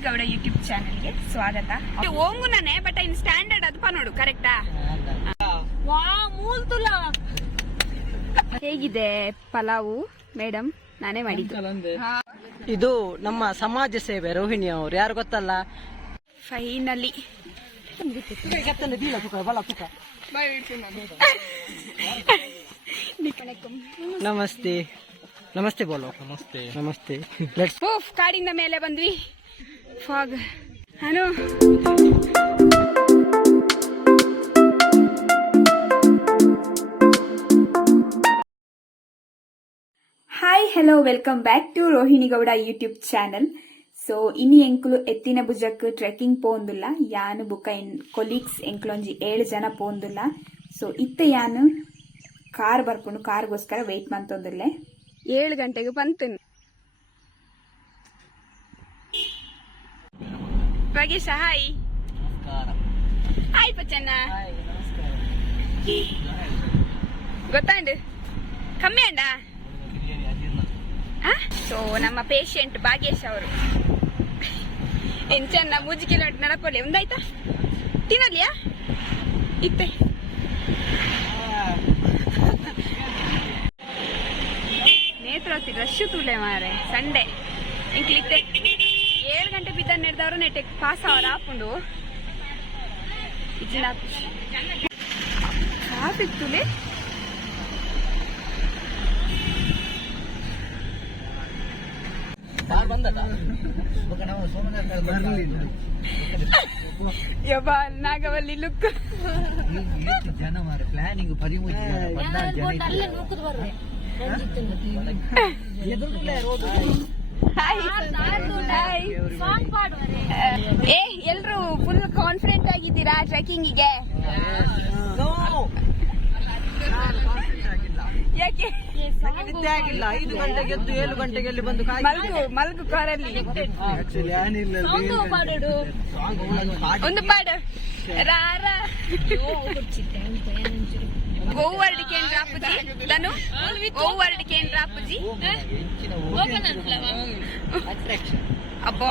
Rohini Gowda YouTube ಚಾನೆಲ್ಗೆ ಸ್ವಾಗತ. ಓಂಗುನೇ but in standard ಅದಪ್ಪ ನೋಡು, ಕರೆಕ್ಟಾ? ಹೇಗಿದೆ ಪಲಾವು ಮೇಡಮ್? ನಾನೇ ಮಾಡಿದ್ದು. ಇದು ನಮ್ಮ ಸಮಾಜ ಸೇವೆ ರೋಹಿಣಿ ಅವರು, ಯಾರು ಗೊತ್ತಲ್ಲ. ಫೈನಲಿ ನಮಸ್ತೆ ನಮಸ್ತೆ ಬೋಲೋ. ನಮಸ್ತೆ ನಮಸ್ತೆ. ಕಾಡಿಂದ ಮೇಲೆ ಬಂದ್ವಿ. ಫಾಗ್ ನಾನು hi hello welcome back to Rohini Gowda YouTube channel. So ಇನಿ ಎಂಕ್ಲು ಎತ್ತಿನ ಭುಜಕ್ ಟ್ರೆಕ್ಕಿಂಗ್ ಪೋಂದುಲ್ಲ ಯಾನು ಬುಕ್ಕ ಕೊಲೀಗ್ಸ್ ಎಂಕ್ಲೊಂಜಿ 7 ಜನ ಪೋಂದುಲ್ಲ. ಸೊ ಇತ್ತ ಯಾನು ಕಾರ್ ಬರ್ಪುಂಡು, ಕಾರ್ಗೋಸ್ಕರ ವೆಯ್ಟ್ ಮಂತೊಂದುಲ್ಲೆ. 7 ಗಂಟೆಗೆ ಬಂತನು. ಭಾಗೇಶ ಹಾಯ್. ಹಾಯ್ ಪಚ್ಚಣ್ಣ. ಗೊತ್ತಾಂಡು ಕಮ್ಮಿ ಅಂಡ. ಸೊ ನಮ್ಮ ಪೇಷಂಟ್ ಭಾಗೇಶ್ ಅವರು ಎಂಚನ್ನ 3 ಕಿಲೋಮೀಟರ್ ನಡಪೊಲೆ ಒಂದಾಯ್ತಾ ತಿನ್ನಲಿಯಾ ಇತ್ತೆ. ನೇತ್ರಾವತಿ ರಶ್ ತುಳೆ ಮಾರೆ ಸಂಡೆ ಇಂಕ್ಲಿತ್ತೆ 7 ಗಂಟೆ ಬಿದ್ದ ನೆಡ್ದವರು ನೆಟ್ಟೆ ಪಾಸ್ ಅವರ ಹಾಪುಂಡು ಇಜ್ಜಿನ ಟ್ರಾಫಿಕ್ ತುಲೆ. ಯಬ್ಬಾ ನಾಗವಲ್ಲಿ ಲುಕ್ ಜನ ಮಾರೆ ಪ್ಲಾನಿಂಗ್ 13 ಎಲ್ರು ಫುಲ್ ಕಾನ್ಫಿಡೆಂಟ್ ಆಗಿದ್ದೀರಾ ಟ್ರೆಕ್ಕಿಂಗಿಗೆ? ಯಾಕೆ ಆಗಿಲ್ಲ? 5 ಗಂಟೆಗೆ ಎದ್ದು 7 ಗಂಟೆಗೆ ಅಲ್ಲಿ ಬಂದು ಮಲ್ಗು ಕಾರಲ್ಲಿ ಒಂದು ಪಾಡು ರಾರ ಗೋವರ್ಡಿಕೇನ್ ರಾಪುಜಿ ತನು ಗೋವರ್ಡಿಕೇನ್ ರಾಪುಜಿ ಅಬ್ಬಾ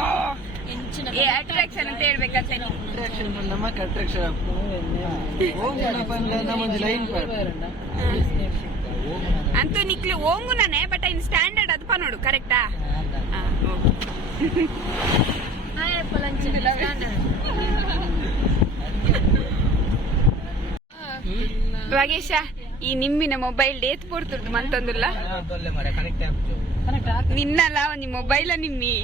ಏ ಅಟ್ರಾಕ್ಷನ್ ಅಂತ ಹೇಳ್ಬೇಕಂತ. ಅಂತೂ ನಿಕ್ಲಿ ಓಂಗುನೇ ಬಟ್ ಇನ್ ಸ್ಟ್ಯಾಂಡರ್ಡ್ ಅದಪ್ಪ ನೋಡು, ಕರೆಕ್ಟಾ? ಭಾಗೇಶ ಈ ನಿಮ್ಮಿನ ಮೊಬೈಲ್ ಡೇತ್ ಪೋಡ್ತುರ್ದು ಮಂತಂದುಲ್ಲ ನಿನ್ನಲ್ಲ ಒಂದ್ ಮೊಬೈಲ ನಿಮ್ಮಿ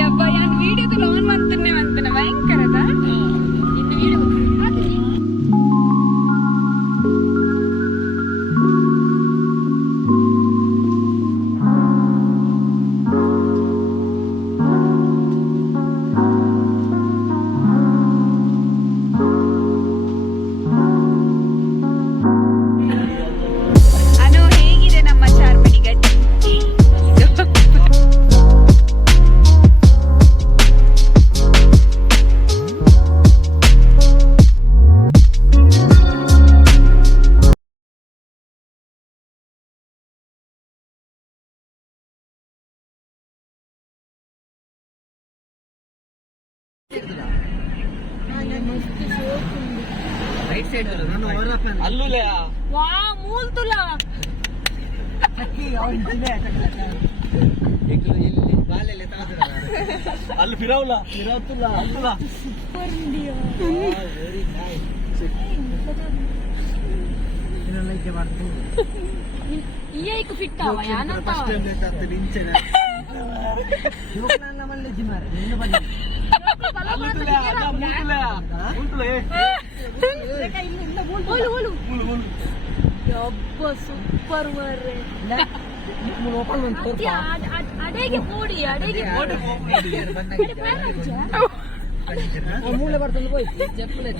ಯಬ್ಬ ಯಾನ್ ವಿಡಿಯೋದಲ್ಲಿ ಆನ್ ಮಾಡ್ತಾನೆ ಮಂತನ ಭಯಂಕರದ ರೈಟ್ ಸೈಡ್ ಅಲ್ಲಿ ಫಿರೌಲಾ ಫಿಟ್ ಸೂಪರ್ ಅಡೆಗೆ ಪೋಡಿ ಮೂಲೆ ಬರ್ತದೆ ಹೋಯ್ ಚೆಪ್ಪಲೆ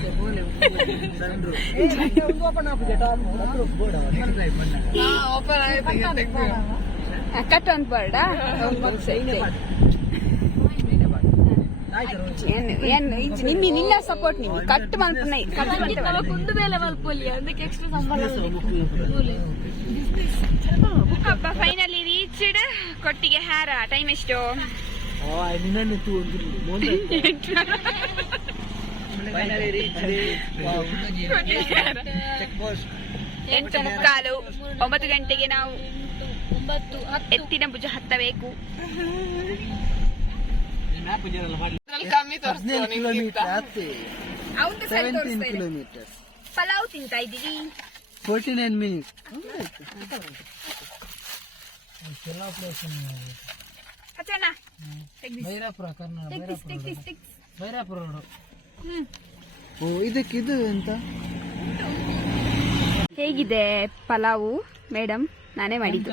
ಓಪನ್ ಕಟ್ ಒಂದು ಬರ್ಡ ನಿನ್ನ ಸಪೋರ್ಟ್ ನೀವು ಕಟ್ ಮಾಡ್ತಾನೆ ಕುಂದು ಮೇಲೆ ಮಲ್ಪೊಲಿ ಅದಕ್ಕೆ ಎಕ್ಸ್ಟ್ರಾ ಸಂಬಳ ಫೈನಲ್ ಕೊಟ್ಟಿಗೆ ಹಾರ ಟೈಮ್ ಎಷ್ಟು? ಎಂಟು ಮುಕ್ಕಾಲು 9 ಗಂಟೆಗೆ ನಾವು ಎತ್ತಿನ ಭುಜ ಹತ್ತಬೇಕು. ಪಲಾವ್ ತಿಂತಾ ಇದ್ದೀವಿ. 49 minutes. ಹಚ್ಚೋಣ. ಬೈರಾಪುರ ಬೈರಾಪುರ ರೋಡ್. ಇದು ಎಂತ ಹೇಗಿದೆ ಪಲಾವು ಮೇಡಮ್? ನಾನೇ ಮಾಡಿದ್ದು.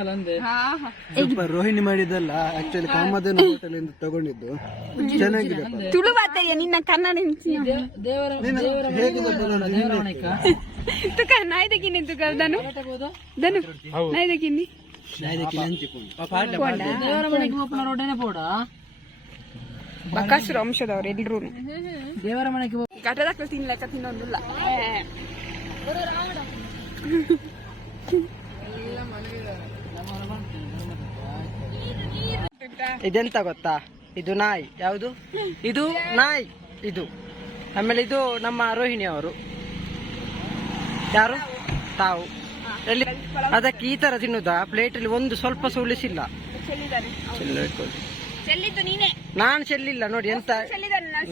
ರೋಹಿಣಿ ಮಾಡಿದ್ದಲ್ಲ, ಆಕ್ಚುಲಿ ಕಾಮಧೇನು ಹೋಟೆಲ್ ಇಂದ ತಗೊಂಡಿದ್ದು. ಚೆನ್ನಾಗಿದೆ. ತುಳು ಮಾತಾಡಿಯ ನಿನ್ನ ಕನ್ನಡ ತುಕ ನಾಯ್ದಕ್ಕಿನಿ ತುಕ ದನು ದನು ನಾಯ್ದಕ್ಕಿನಿ ಬಕಾಸುರ ವಂಶದವ್ರು ಎಲ್ರೂ ದೇವರ ಮನೆಗೆ ಘಟದಾಕ್ಲು ತಿನ್ಲಕ್ಕ ತಿನ್ನೋದಿಲ್ಲ. ಇದೆಂತ ಗೊತ್ತಾ? ಇದು ನಾಯಿ. ಯಾವುದು ಇದು? ನಾಯಿ ಇದು. ಆಮೇಲೆ ಇದು ನಮ್ಮ ರೋಹಿಣಿ ಅವರು. ಯಾರು? ತಾವು. ಎಲ್ಲಿ ಅದಕ್ಕೆ ಈ ತರ ತಿನ್ನುದಾ? ಪ್ಲೇಟ್ ಅಲ್ಲಿ ಒಂದು ಸ್ವಲ್ಪ ಸುಳಿಸಿಲ್ಲ. ನಾನ್ ಚೆಲ್ಲಿಲ್ಲ ನೋಡಿ. ಎಂತ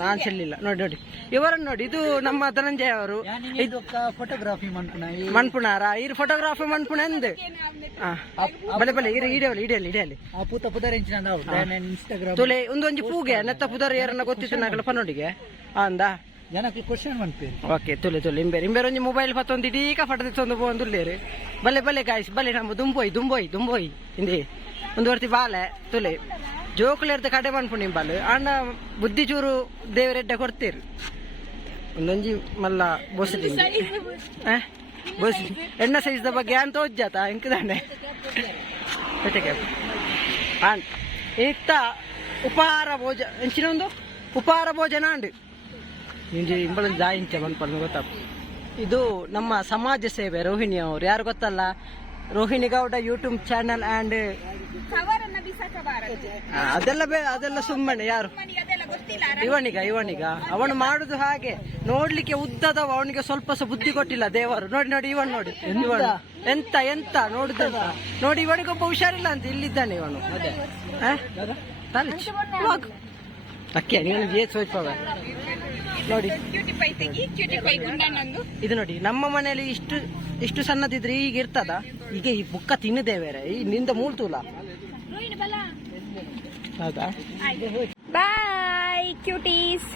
ನಾನ್ ಚೆಲ್ಲಿಲ್ಲ ನೋಡಿ. ನೋಡಿ ಇವರನ್ನು ನೋಡಿ. ಇದು ನಮ್ಮ ಧನಂಜಯ ಅವರು. ಫೋಟೋಗ್ರಾಫಿ ಮನ್ಪುಣಾರ ಇರು ಫೋಟೋಗ್ರಾಫಿ ಮನ್ಪುಣ ಎಂದ್ ಬಲೆ ಬಲೆ ಇರು ಇಡಿಯಲಿ ಇಡಿಯಲಿ ಇಡಿಯಲಿ ತುಲೆ ಒಂದೊಂಜಿ ಪೂಗೆ ನೆತ್ತ ಪುದರ್ ಯಾರನ್ನ ಗೊತ್ತಿತ್ತು ನಾಗಲ ಪನ್ನೋಡಿಗೆ ಅಂದ ಜನಕ್ಕೆ ಕ್ವಶನ್ ಮಾಡ್ತೀರಿ. ಓಕೆ ತುಲೆ ತುಲೆ ಇಂಬೇರು ಇಂಬೇರು ಒಂಜಿ ಮೊಬೈಲ್ ಪತ್ತೊಂದು ಇಡೀಕ ಫೋಟೋ ತೆತ್ತೊಂದು ಬೋಂದುಲ್ಲೇರು ಬಲೆ ಬಲೆ ಗಾಯ್ಸ್ ಬಲೆ ನಮ್ಮ ದುಂಬೋಯ್ ಇಂದಿ ಒಂದು ವರ್ತಿ ಬಾಲೆ ತುಲೆ ಜೋಕುಲೇರ್ದ ಕಡೆ ಮನ್ಪುಣಿ ಬಾಲು ಅಣ್ಣ ಬುದ್ಧಿ ಚೂರು ದೇವರೆಡ್ಡೆ ಕೊಡ್ತೀರಿ ಒಂದೊಂಜಿ ಮಲ್ಲ ಬೋಸಟಿ ಬೋಸಿ ಎಣ್ಣ ಸೈಜ್ದ ಬಗ್ಗೆ ಅಂತ ಒಜ್ಜಾತ ಇಂಕದಾಂಡೆ ಇತ್ತ ಉಪಹಾರ ಭೋಜ ಎಂಚಿನ ಒಂದು ಉಪಹಾರ ಭೋಜನ ಅಂಡು ನಿಂಜಿ ಇಂಬಳ ಜಾಯಿಂಚ ಬಂದ್ಪಲ್ ಗೊತ್ತಾಗ. ಇದು ನಮ್ಮ ಸಮಾಜ ಸೇವೆ ರೋಹಿಣಿ ಅವರು. ಯಾರು ಗೊತ್ತಲ್ಲ? Rohini Gowda YouTube channel and ಅದೆಲ್ಲ ಸುಮ್ಮನೆ. ಯಾರು? ಇವನಿಗ ಅವನು ಮಾಡುದು ಹಾಗೆ ನೋಡ್ಲಿಕ್ಕೆ ಉದ್ದದವ. ಅವನಿಗೆ ಸ್ವಲ್ಪ ಸಹ ಬುದ್ಧಿ ಕೊಟ್ಟಿಲ್ಲ ದೇವರು. ನೋಡಿ ನೋಡಿ ಇವನು ನೋಡಿ ಇವನು ಎಂತ ನೋಡುದ ನೋಡಿ. ಇವನಿಗೊಬ್ಬ ಹುಷಾರಿಲ್ಲ ಅಂತ ಇಲ್ಲಿದ್ದಾನೆ ಇವನು. ಅಕ್ಕೆ ನೋಡಿ ಇದು ನೋಡಿ. ನಮ್ಮ ಮನೆಯಲ್ಲಿ ಇಷ್ಟು ಸಣ್ಣದಿದ್ರೆ ಈಗ ಇರ್ತದ? ಈಗ ಈ ಬುಕ್ಕ ತಿನ್ನದೇವೇರೆ ನಿಂದ ಮೂಳ್ತೂಲ. ಹೌದಾ? ಬಾಯ್ ಕ್ಯೂಟೀಸ್.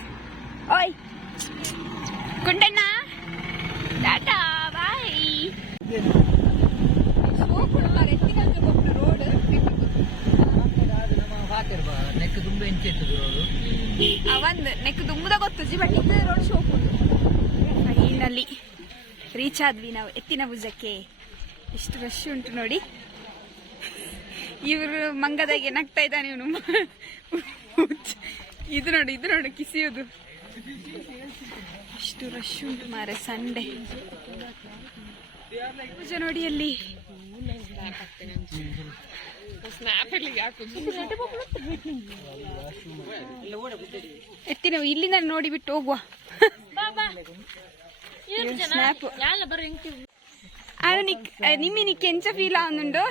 ಓಯ್ ಕುಂಡಣ್ಣ ಟಾಟಾ ಬಾಯ್. ಒಂದು ನೆಕ್ ದುಂಬುದ ಗೊತ್ತು ಜಿ ಬಟ್ ಇದು ರೋಡ್ ಶೋ ಫೈನಲಿ ರೀಚ್ ಆದ್ವಿ ನಾವು ಎತ್ತಿನ ಭುಜಕ್ಕೆ. ಎಷ್ಟು ರಶ್ ಉಂಟು ನೋಡಿ. ಇವರು ಮಂಗದಾಗೆ ನಗ್ತಾ ಇದ್ದಾನೆ ಇವನು. ಇದು ನೋಡಿ ಕಿಸಿಯೋದು. ಎಷ್ಟು ರಶ್ ಉಂಟು ಮಾರೆ. ಸಂಡೆ ಭುಜ ನೋಡಿ ಅಲ್ಲಿ. ಎತ್ತಿನ ಇಲ್ಲಿಂದ ನೋಡಿ ಬಿಟ್ಟು ಹೋಗುವ. ನಿಮ್ಮಿ ಕೆಂಚ ಫೀಲ್ ಆಗುಂಡು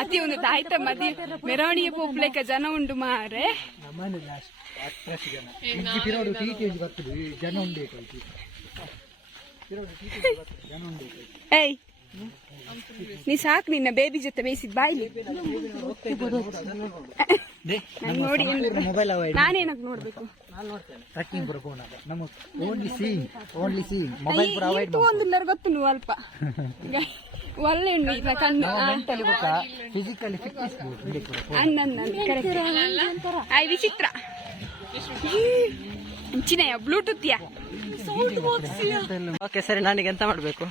ಅತಿ ಒಂದು ದಾಯ್ತ ಮದಿ ಮೆರವಣಿಗೆ ಪೋಪ್ಲೇಕ ಜನ ಉಂಡು ಮಾರೆ. ಏಯ್ ನೀ ಸಾಕು ನಿನ್ನ ಬೇಬಿ ಜೊತೆ ಬೇಯಿಸಿದ್ ಬಾಯ್ಲಿ ನೋಡಿ. ನಾನೇನಕ್ ನೋಡ್ಬೇಕು? ಒಂದಿಲ್ಲರು ಗೊತ್ತು ನೀವು ಅಲ್ಪ ಒಳ್ಳೆ ಕಣ್ಣು ವಿಚಿತ್ರ ಚಿನ್ನಯ್ಯ ಬ್ಲೂಟೂತ್ ಯಾ. ಓಕೆ ಸರಿ, ನಾನೀಗ ಎಂತ ಮಾಡ್ಬೇಕು?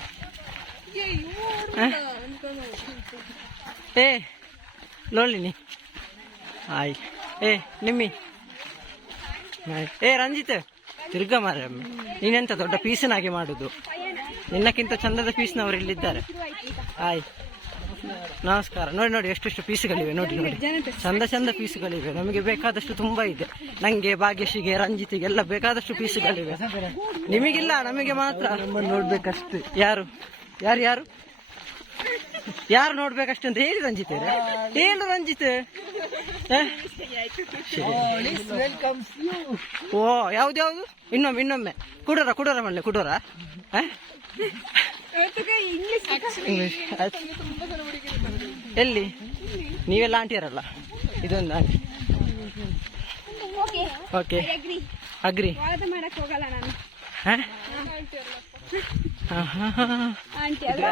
ಏ ಲೋಳಿನಿ ಆಯ್ ಏ ನಿಮ್ಮಿ ಏ ರಂಜಿತ್ ತಿರ್ಗ ಮಾರ. ನೀನೆಂತ ದೊಡ್ಡ ಪೀಸನಾಗಿ ಮಾಡುದು? ನಿನ್ನಕ್ಕಿಂತ ಚಂದದ ಪೀಸ್ನವರು ಇಲ್ಲಿದ್ದಾರೆ. ಆಯ್ ನಮಸ್ಕಾರ. ನೋಡಿ ನೋಡಿ ಎಷ್ಟೆಷ್ಟು ಪೀಸ್ಗಳಿವೆ ನೋಡಿ ನೋಡಿ, ಚಂದ ಚಂದ ಪೀಸ್ಗಳಿವೆ. ನಮಗೆ ಬೇಕಾದಷ್ಟು ತುಂಬಾ ಇದೆ. ನಂಗೆ, ಭಾಗ್ಯಶ್ರೀಗೆ, ರಂಜಿತಿಗೆ ಎಲ್ಲ ಬೇಕಾದಷ್ಟು ಪೀಸ್ಗಳಿವೆ. ನಿಮಗಿಲ್ಲ, ನಮಗೆ ಮಾತ್ರ ನೋಡ್ಬೇಕಷ್ಟೇ. ಯಾರು ಯಾರು ಯಾರು ಯಾರು ನೋಡ್ಬೇಕಷ್ಟೇ ಅಂತ ಹೇಳಿ ರಂಜಿತ್, ಹೇಳು ರಂಜಿತ್. ಓ ಯಾವ್ದು ಇನ್ನೊಮ್ಮೆ ಕುಡೋರ ಮಳ್ಳೆ ಕುಡೋರ ಇಂಗ್ಲಿಷ್. ಎಲ್ಲಿ ನೀವೆಲ್ಲ ಆಂಟಿಯರಲ್ಲ, ಇದೊಂದು ಆಂಟಿ. ಓಕೆ ಅಗ್ರಿ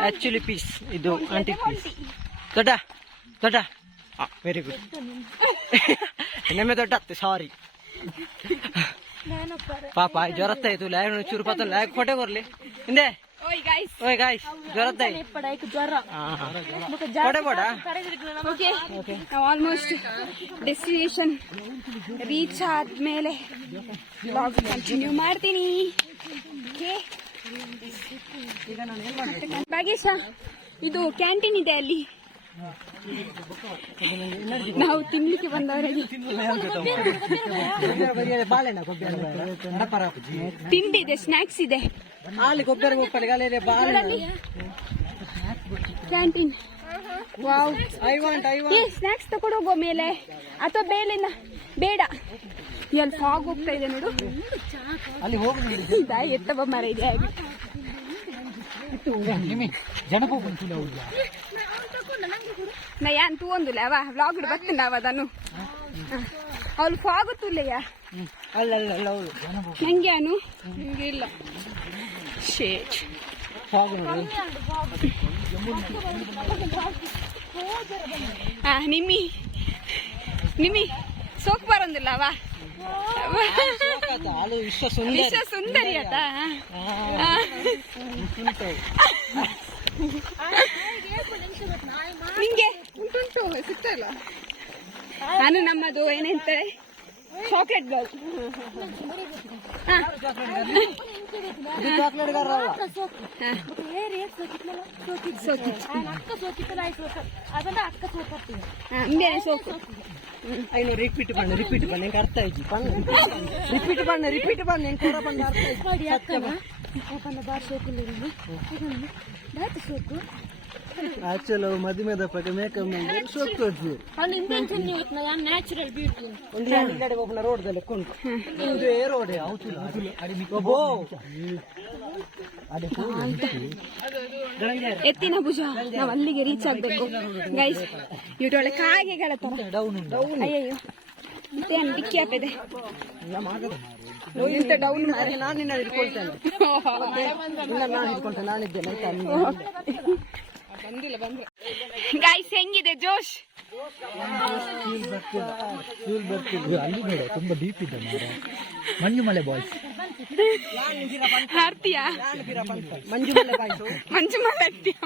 ಆಕ್ಚುಲಿ ಪೀಸ್ ಇದು ಆಂಟಿ ಪೀಸ್. ದೊಡ್ಡ ವೆರಿ ಗುಡ್. ನಮ್ಮೆ ದೊಡ್ಡ ಅತ್ತೆ, ಸಾರಿ ಪಾಪ ಜ್ವರತ್ತ ಆಯ್ತು. ಲ್ಯಾಗ್ ಚೂರು ಪಾತ ಲ್ಯಾಗ್ ಕೊಟ್ಟೆ ಬರ್ಲಿ ಹಿಂದೆ. ಓಯ್ ಗಾಯ್ಸ್ ಜ್ವರತ್ತ ಕೊಡೆ ಬೋಡ. ಆಲ್ಮೋಸ್ಟ್ ಡೆಸ್ಟಿನೇಷನ್ ರೀಚ್ ಆದ್ಮೇಲೆ ವ್ಲಾಗ್ ಕಂಟಿನ್ಯೂ ಮಾಡ್ತೀನಿ. ಭಾಗೇಶ, ಇದು ಕ್ಯಾಂಟೀನ್ ಇದೆ ಅಲ್ಲಿ, ನಾವು ತಿನ್ಲಿಕ್ಕೆ ಬಂದವರಿಗೆ ತಿಂಡಿ ಇದೆ, ಸ್ನಾಕ್ಸ್ ಇದೆ. ಕ್ಯಾಂಟೀನ್ ಸ್ನಾಕ್ಸ್ ತಗೊಂಡು ಹೋಗೋ ಮೇಲೆ ಅಥವಾ ಬೇಳೆನ ಬೇಡ. ಎಲ್ಲಿ ಫಾಗ್ ಹೋಗ್ತಾ ಇದೆ ನೋಡು, ಎತ್ತಬ ಮರ ಇದೆ. ನಾ ಯಾನ್ ತೂಂದುಲೆ ಅವ ವ್ಲಾಗ್ ಬರ್ತೀನಿ ಅವ ಅದನ್ನು ಅವಳು ಫಾಗು ತುಲೆಯ ನಂಗೆ ಅನು ಇಲ್ಲ ಶೇಟ್ ನಿಮ್ಮಿ ನಿಮ್ಮಿ ಸೋಕ್ ಬರೋದಿಲ್ಲ ಅವ ವಿಶ್ವ ಸುಂದರಿ ಅತ ನಿಂಗೆ ಉಂಟುಂಟು ಸಿಗ್ತಾ ಇಲ್ಲ. ನಾನು ನಮ್ಮದು ಏನಂತಾರೆ ಚಾಕ್ಲೇಟ್ ಗರ್ಲ್. ಸೋಕು ರಿಪೀಟ್ ಬಣ್ಣ ಅರ್ಥ ಆಯ್ತು. ರಿಪೀಟ್ ಬಣ್ಣ ಆಕ್ಚುಲ್ ಮದುವೆದ ಪಕ್ಕ ಮೇಕಪ್ ಸೋಕ್ ರೋಡ್ದಲ್ಲಿ ಕೊಂಡು ರೋಡ್ ಎತ್ತಿನ ಭುಜ. ನಾವು ಅಲ್ಲಿಗೆ ರೀಚ್ ಆಗ್ಬೇಕು ಗೈಸ್. ಇವ್ರೊಳೆ ಕಾಗೆಗಳ ತರ ಅಯ್ಯಯ್ಯೋ ಮತ್ತೇನು ಡಿಕ್ಕಿ ಹಾಕಿದೆ ಇಂತ ಡೌನ್ ಮಾರೆ. ನಾನು ಹಿಡ್ಕೊಳ್ತೇನೆ, ನಾನು ಹಿಡ್ಕೊಳ್ತೇನೆ, ನಾನಿದ್ದೇನೆ. ಗೈಸ್ ಹೆಂಗಿದೆ ಜೋಶ್? ಅಲ್ಲಿ ಬೇಡ, ತುಂಬಾ ಡೀಪ್ ಇದೆ ಮಂಜುಮಲೆ ಬಾಯ್ಸ್. ಹಾರ್ತಿಯಾ ಮಂಜುಮಲೆ ಬಾಯ್ಸ್, ಮಂಜುಮಲೆ ಹತ್ತಿಯ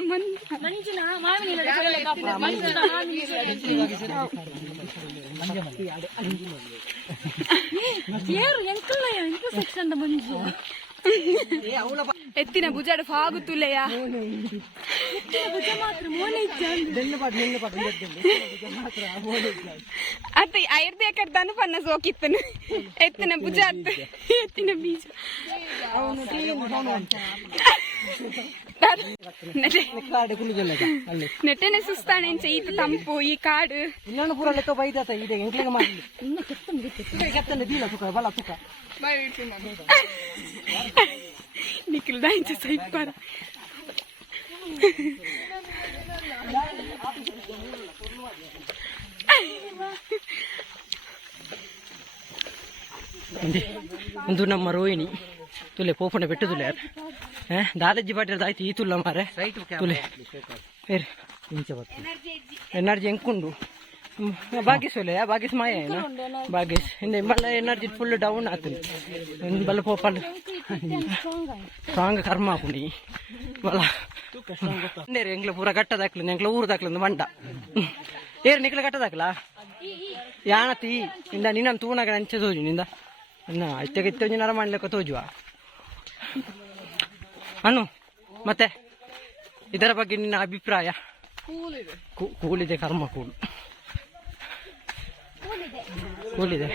ಎತ್ತಿನ ಭುಜಾಡು ಫಾಗುತ್ತುಲೆಯ ಅತ್ತ ಐರ್ದೇ ಕಡ್ದಾನು ಪನ್ನ ಸೋಕಿತ್ತನು ಎತ್ತಿನ ಭುಜ ಎತ್ತಿನ ಬೀಜ ನೆಟ್ಟನೆ ಸುಸ್ತಾನೆ ಈತ ತಂಪು ಈ ಕಾಡು ಇನ್ನೊಂದು ಪೂರ ಲೆಕ್ಕ ಬೈದಾತ ಇದೆ ಎಂಕ್ಲಿಗೆ ಮಾಡಿ ಕೆತ್ತನೆ ದೀಲ ಸುಖ ಬಲ ಸುಖ ನಿಖಿಲ್ ದಾಂಚ ಸೈಪಾರ ಒಂದು ನಮ್ಮ ರೋಹಿಣಿ ತುಲೆ ಪೋಪನೆ ಬಿಟ್ಟು ತುಲೆ ದಾದಾಜಿ ಪಾಟೀಲ್ ಆಯ್ತು ಈ ತುಲ್ಲ ಮಾರೆ ತುಲೆ ಎನರ್ಜಿ ಎಂಕುಂಡು ಭಾಗ್ಯಸೋಲೆ ಭಾಗ್ಯಸ್ ಮಾಯ ಭಾಗ್ಯಸ್ ಹಿಂದೆ ಬಲ್ಲ ಎನರ್ಜಿ ಫುಲ್ ಡೌನ್ ಆಗ್ತದೆ ಬಲ್ಲ ಪೋಪಲ್ ಸ್ಟ್ರಾಂಗ್ ಕರ್ಮ ಹಾಕುಂಡಿ ಬಲ್ಲ ಎಂಗ್ಲ ಪೂರ ಗಟ್ಟದಾಕ್ಲ ಎಂಗ್ಲ ಊರದಾಕ್ಲ ಮಂಡ ಏರು ನಿಕ್ಲ ಗಟ್ಟದಾಕ್ಲ ಯಾಣತಿ ಇಂದ ನಿನ್ನ ತೂನಾಗ ನಂಚೆ ತೋಜು ನಿಂದ ಇತ್ತಗೆ ನರ ಮಾಡ್ಲಿಕ್ಕೆ ತೋಜುವ ಅನು ಮತ್ತೆ ಇದರ ಬಗ್ಗೆ ನಿನ್ನ ಅಭಿಪ್ರಾಯ? ಕೂಲಿದೆ ಕರ್ಮ ಕೂಲಿದೆ.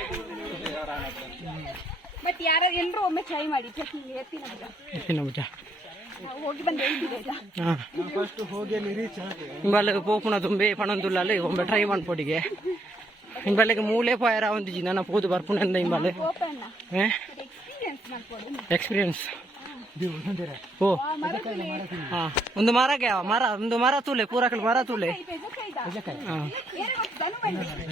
ಬಟ್ ಯಾರು ಎಲ್ಲರೂ ಒಮ್ಮೆ ಟ್ರೈ ಮಾಡಿ ಎತ್ತಿನ ಭುಜ ಹೋಗಿ ಬಂದು ಹೇಳ್ತಿದ್ದೆ. ಇಂಬಲ್ಲೆಗೆ ಪೋಪುನ ತುಂಬೆ ಪಣಂದುಲ್ಲ ಒಮ್ಮೆ ಟ್ರೈ ಮಾಡ್ಕೊಡಿಗೆ. ಇಂಬಲ್ಲೆಗೆ ಮೂಲೆ ಪಾಯರ ಒಂದಿಜಿ ನನ್ನ ಪೋದು ಬರ್ಪುಣಂದ ಇಂಬಲ್ಲೆ ಎಕ್ಸ್ಪೀರಿಯನ್ಸ್. ಓ ಹಾ ಒಂದು ಒಂದು ಮರ ತೂಲೆ ಪೂರಕಲ್ ಮರ ತೂಲೆ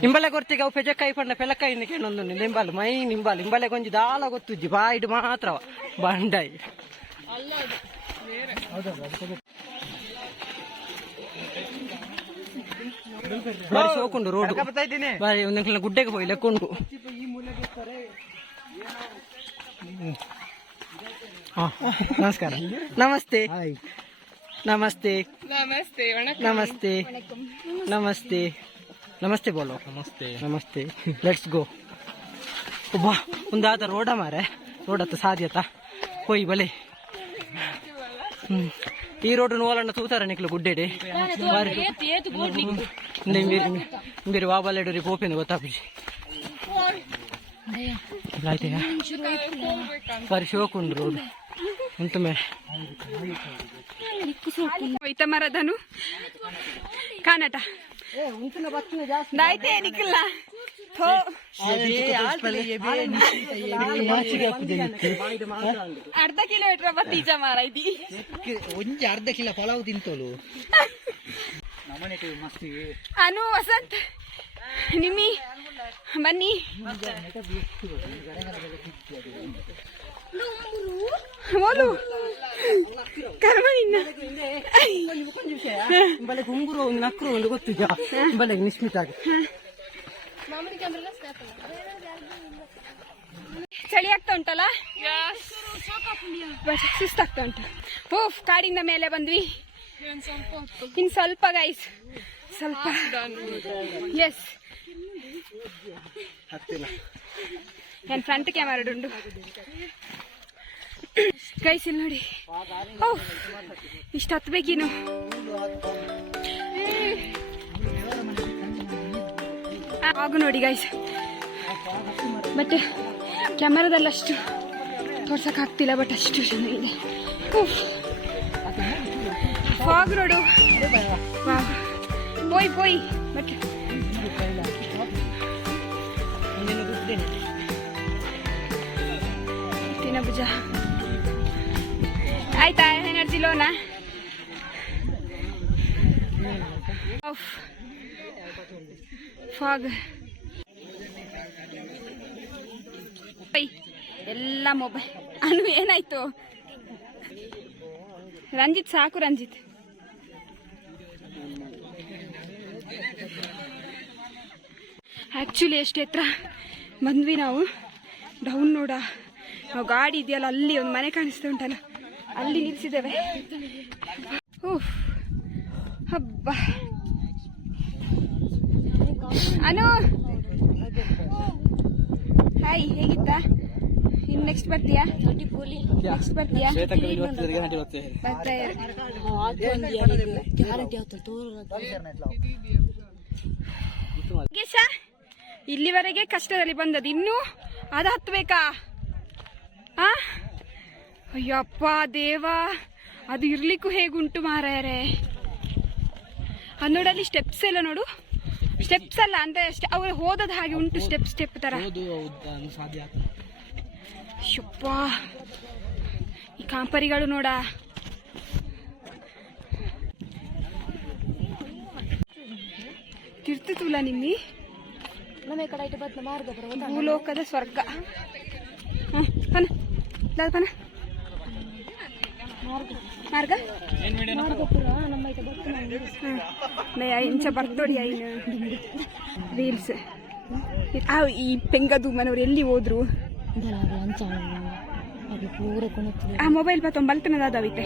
ಇಂಬಲೆ ಗೊತ್ತಿಗೆ ಅವು ಪೆಜಕಾಯಿ ಪಂಡ ಪೆಲಕಾಯಿ ಕೇಳೊಂದು ನಿಂಬಲ್ ಮೈ ಇಂಬಲೆ ಕೊಂಚ ದಾಲ ಗೊತ್ತುಜ್ಜಿ ಬಾಯಿಡ್ ಮಾತ್ರ ಬಂಡಾಯಿ ಬಾರಿ ಸೋಕೊಂಡು ರೋಡ್ ಬಾರಿ ಒಂದ್ ಗುಡ್ಡೆಗೆ ಹೋಗಿ ಲೆಕ್ಕೊಂಡು. ನಮಸ್ಕಾರ. ನಮಸ್ತೆ ನಮಸ್ತೆ ನಮಸ್ತೆ ನಮಸ್ತೆ ನಮಸ್ತೆ ಬೋಲೋ. ನಮಸ್ತೆ ನಮಸ್ತೆ. Let's go. ಒಬ್ಬ ಒಂದಾದ ರೋಡ ಮಾರೆ ರೋಡ್ ಹತ್ತ ಸಾಧ್ಯತ ಹೋಯ್ ಬಲೆ. ಈ ರೋಡ್ ನೋಲಣ್ಣ ತೂತಾರ ನಿಕ್ಲು ಗುಡ್ಡೆಡೆ ಬೇರೆ ವಾಬಲ್ಲೆಡೂರಿ ಪೋಪಿನ ಗೊತ್ತಾಪುಜಿ ಆಯ್ತೇಯ ಬಾರಿ ಶೋಕುಂಡು ರೋಡ್ ಉಂಟುಮೆ ಹೋಯ್ತ ಮರದನು ಕಾನಟ ದಾಯ್ತೆ ನಿಕ್ಲ ಅರ್ಧ ಕಿಲೋಮೀಟರ್ ಬತ್ತೀಜ ಮಾರೈತಿ ಒಂಜಿ ಅರ್ಧ ಕಿಲೋ ಪಲಾವ್ ತಿಂತೋಲು ಅನು ವಸಂತ್ ನಿಮ್ಮಿ ಬನ್ನಿ. ಓಲು ಕರ್ಮ ಇನ್ನ ಗುಂಗುರು ಒಂದು ನಕ್ರು ಒಂದು ಗೊತ್ತಿದ್ದ ಬಲೆ ನಿಶ್ಮಿತ ಆಗಿ ಚಳಿ ಆಗ್ತಾ ಉಂಟಲ್ಲ, ಸುಸ್ತಾಗ್ತಾ ಉಂಟು. ಓಫ್ ಕಾಡಿನ ಮೇಲೆ ಬಂದ್ವಿ. ಇನ್ ಸ್ವಲ್ಪ ಗೈಸ್ ಸ್ವಲ್ಪ ಎಸ್ ಏನ್ ಫ್ರಂಟ್ ಕ್ಯಾಮರಾ ಉಂಟು ಗೈಸ್ ಇಲ್ಲಿ ನೋಡಿ. ಓಹ್ ಇಷ್ಟು ಹತ್ಬೇಕಿನ್ನು. ಆಗು ನೋಡಿ ಗೈಸ್, ಬಟ್ ಕ್ಯಾಮರಾದಲ್ಲಿ ಅಷ್ಟು ತೋರ್ಸಕ್ ಆಗ್ತಿಲ್ಲ, ಬಟ್ ಅಷ್ಟು ಚೆನ್ನಾಗಿದೆ. ಫಾಗ್ ನೋಡು, ಪೋಯ್ ಪೋಯ್. ಬಟ್ ಎತ್ತಿನ ಭುಜ ಆಯ್ತಾ? ಎನರ್ಜಿ ಲೋನಾ? ಫಾಗ್ ಎಲ್ಲ ಮೊಬೈಲ್. ಅನು ಏನಾಯ್ತು? ರಂಜಿತ್ ಸಾಕು, ರಂಜಿತ್. ಆಕ್ಚುಲಿ ಎಷ್ಟು ಎತ್ತರ ಬಂದ್ವಿ ನಾವು. ಡೌನ್ ನೋಡ, ನಾವು ಗಾಡಿ ಇದೆಯಲ್ಲ ಅಲ್ಲಿ ಒಂದು ಮನೆ ಕಾಣಿಸ್ತಾ ಉಂಟಲ್ಲ, ಅಲ್ಲಿ ನಿಲ್ಸಿದ್ದೇವೆ. ಓಹ್ ಹಬ್ಬ. ಅನು ಹಾಯ್, ಹೇಗಿತ್ತ? ಇನ್ ನೆಕ್ಸ್ಟ್ ಬರ್ತೀಯಾ? ನೆಕ್ಸ್ಟ್ ಬರ್ತೀಯಾ? ಇಲ್ಲಿವರೆಗೆ ಕಷ್ಟದಲ್ಲಿ ಬಂದದ್ದು, ಇನ್ನು ಅದು ಹತ್ಬೇಕಾ? ಅಯ್ಯಪ್ಪ ದೇವಾ, ಅದು ಇರ್ಲಿಕ್ಕೂ ಹೇಗುಂಟು ಮಾರಾಯರೆ. ಅನ್ನೋಡಲ್ಲಿ ಸ್ಟೆಪ್ಸ್ ಎಲ್ಲ ನೋಡು, ಸ್ಟೆಪ್ಸ್ ಅಲ್ಲ ಅಂತ ಅಷ್ಟೇ, ಅವ್ರು ಹೋದದ ಹಾಗೆ ಉಂಟು, ಸ್ಟೆಪ್ ಸ್ಟೆಪ್ ತರ. ಶುಪ್ಪ ಈ ಕಾಂಪರಿಗಳು ನೋಡ. ತಿರ್ತಿತುಲ್ಲ ನಿಮ್ಮಿ ಭೂಲೋಕದ ಸ್ವರ್ಗ. ಪನ ಪನ ಮಾರ್ಗ ಇಂಚ ಬರ್ತೋಡಿ ಐನು ರೀಲ್ಸ್. ಈ ಪೆಂಗದು ಮನವ್ರು ಎಲ್ಲಿ ಹೋದ್ರು? ಆ ಮೊಬೈಲ್ ಬತ್ತೊಂದು ಬಲ್ತನದಾದವಿತ್ತೆ.